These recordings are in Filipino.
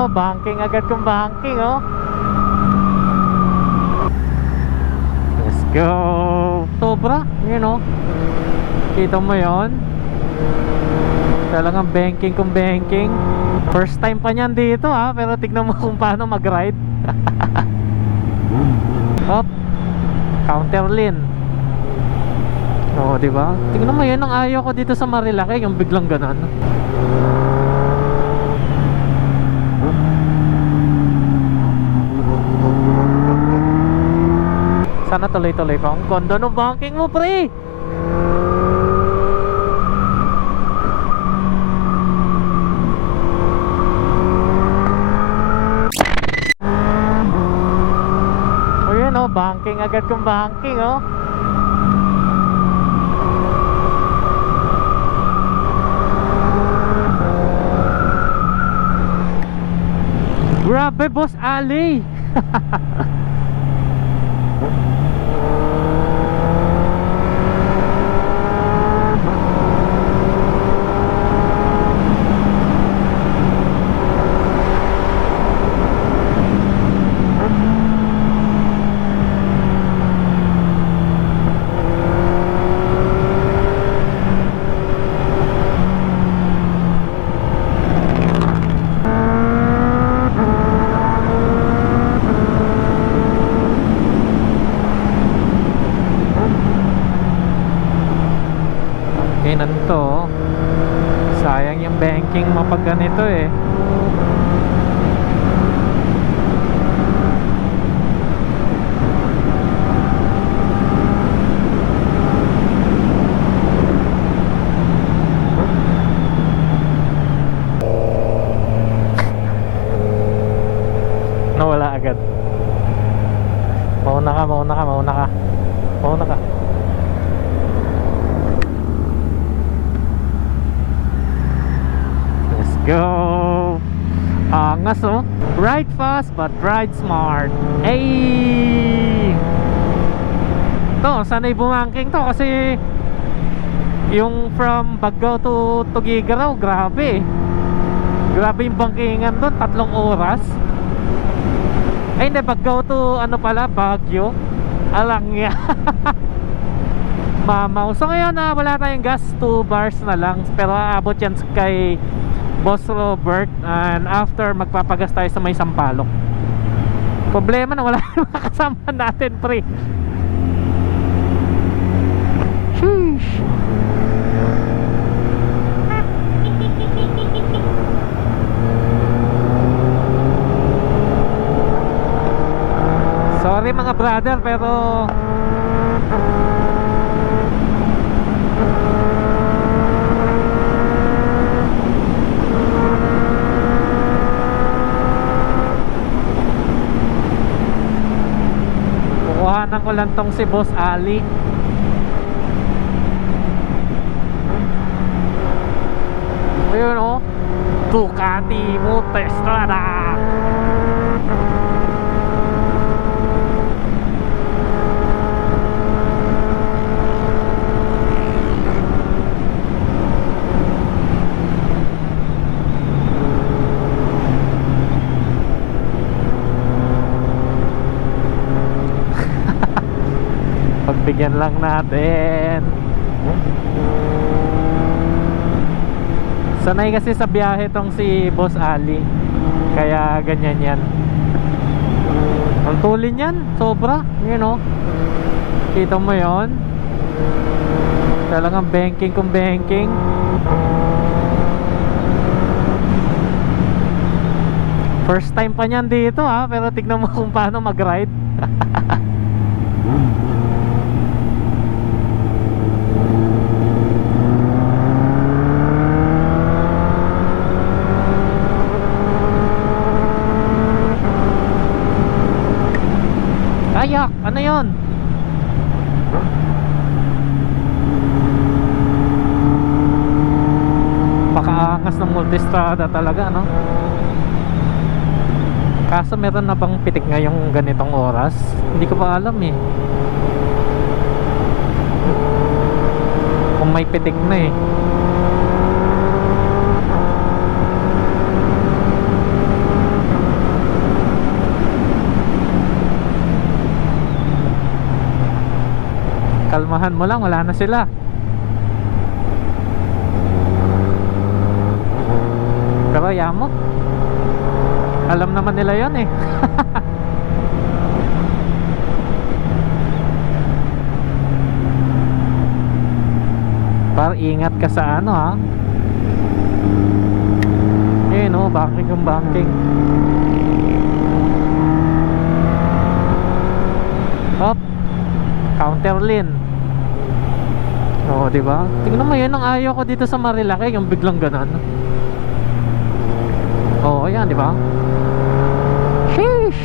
o, banking agad kung banking oh. Let's go. Sobra, yun o. Kita mo yon. Talagang banking kung banking. First time pa niyan dito ha, pero tignan mo kung paano mag-ride. Hop, counter lane. Oo, diba? Tignan mo yun, ang ayaw ko dito sa Marilaki, yung biglang ganon. Sana tuloy-tuloy pa. Ang ganda ng banking mo, pre. O yun o, banking agad kung banking oh. Grabe, Boss Ali. To sayang yung banking mapag ganito eh. Nawala agad. Mauna ka. Go! Angas oh. Ride fast but ride smart. Ay! To, sanay bumangking to kasi yung from Baggao to Tuguegarao, grabe. Grabe yung bangkingan doon, 3 oras. Ay hindi, Baggao to ano pala, Baguio. Alangya. Mamaw. So ngayon wala tayong gas, 2 bars na lang. Pero aabot yan kay Boss Robert, and after magpapagas tayo sa may Sampaloc. Problema na wala yung makasama natin, pre. Sheesh. Sorry mga brother, pero kuhanan ko lang tong si Boss Ali. Ayun o, Ducati Multistrada. Pagbigyan lang natin. Sanay kasi sa biyahe tong si Boss Ali, kaya ganyan yan. Ang tulin yan, sobra. Yun o, kita mo yon. Talagang banking kung banking. First time pa niyan dito ha, pero tignan mo kung paano mag-ride. Kayak, ano yon? Pakaangas ng Multistrada talaga, no? Kaso meron na bang pitik ngayong ganitong oras? Hindi ko pa alam eh. Kung may pitik na eh. kalmahan mo lang, wala na sila. Pero ayaw mo, alam naman nila yon eh. Par ingat ka sa ano ha. Eh no, banking yung banking. Hop, counter lane. Oh, di ba? Tingnan mo, yan ang ayaw ko dito sa Marilaki, yung biglang ganun. Oh, ayan, di ba? Sheesh.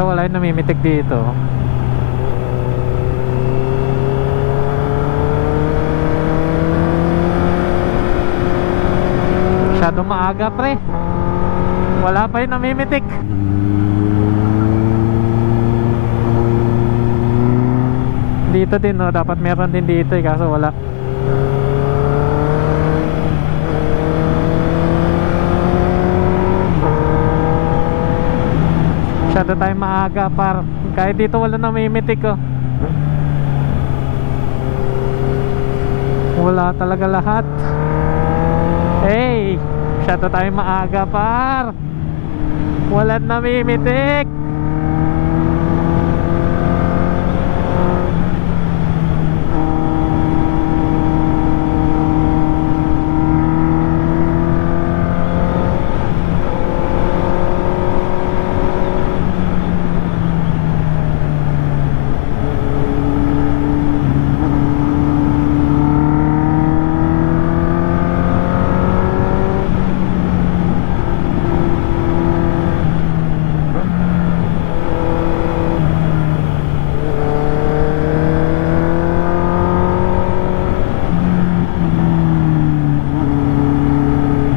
Wala yung namimitik dito. Masyado maaga pre, wala pa yung namimitik. Dito din no, dapat meron din dito eh, kaso wala. Masyado tayo maaga par, kahit dito wala namimitik oh. Wala talaga lahat. Hey, masyado tayo maaga par, wala namimitik.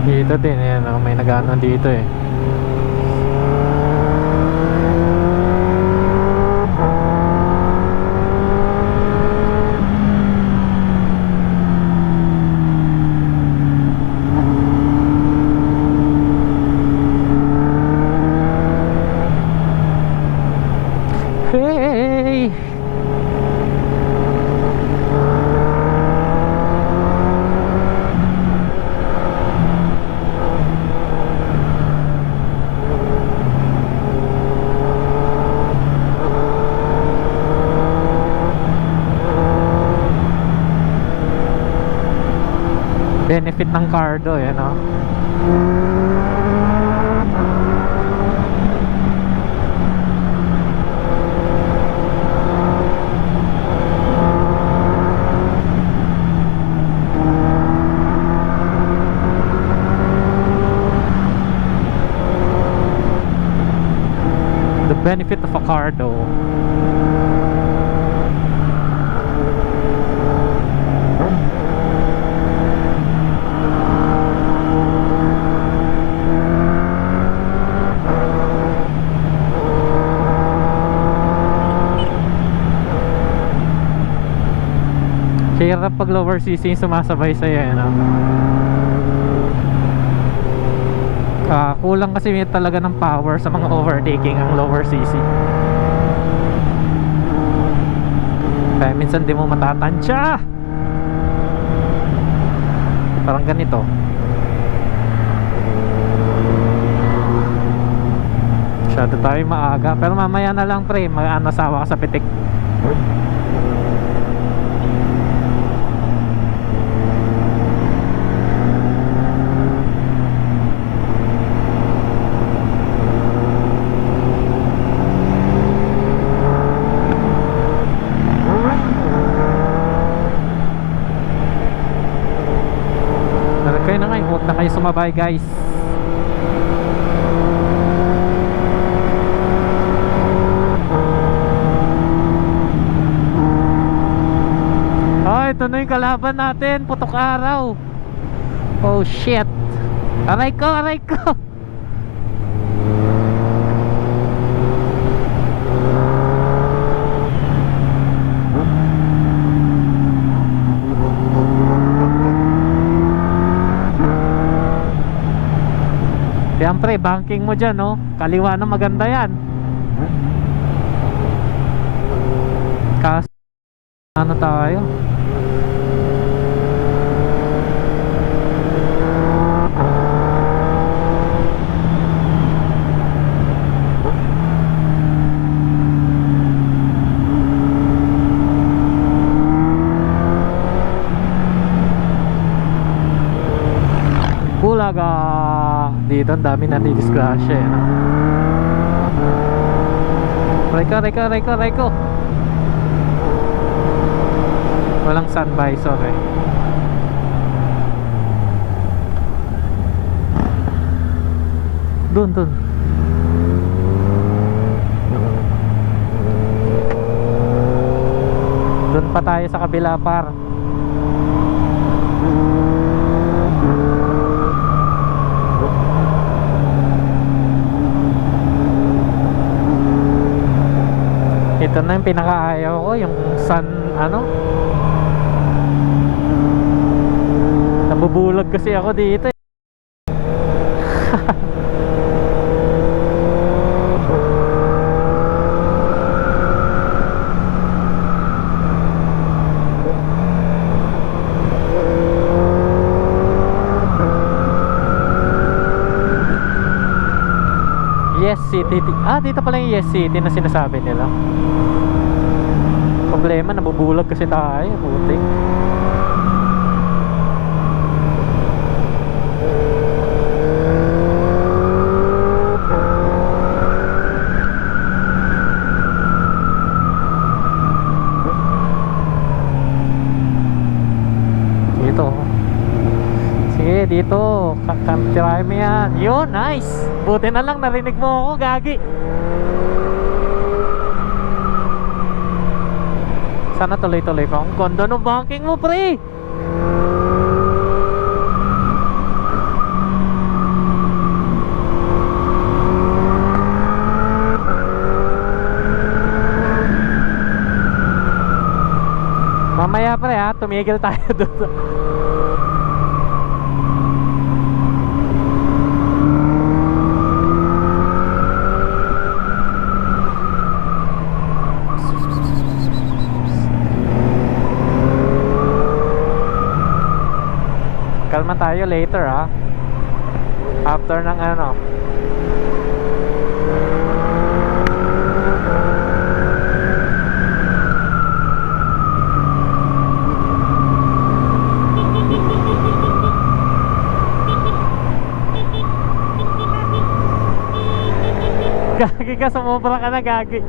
Dito din, ayan, oh, may nag-ano dito eh. Hey! Benefit ng cardo yan oh. The benefit of a cardo. Hirap pag lower CC yung sumasabay sa'yo eh, no? Kulang kasi talaga ng power sa mga overtaking ang lower CC. Kaya minsan di mo matatansya. Parang ganito. Masyado tayo maaga. Pero mamaya na lang pre, nasawa ka sa pitik. Kayo na ngayon, huwag na kayo sumabay guys. Nandito na yung kalaban natin. Putok araw. Oh shit. Aray ko, aray ko. Siyempre, banking mo dyan, no? Kaliwa na maganda yan. Kasi ano tayo? Bulaga. Dito ang dami na disgrasya eh, no? Reko. Walang sun visor eh. Dun. Dun pa tayo sa kabila par. Ito na yung pinakaayaw ko, yung sun, nabubulag kasi ako dito eh. Yes City. Dito pala yung Yes City na sinasabi nila. Problema, nabubulag kasi tayo. Buti. Dito. Sige, dito. Tirahin mo yan. Yun, nice. Buti na lang narinig mo ako, gagi. Sana tuloy-tuloy pa. Ang ganda ng banking mo, pre. Mamaya, pre, ha, tumigil tayo doon. Kalma tayo later, ha. After ng Gagi ka, sumobra ka na, gagi.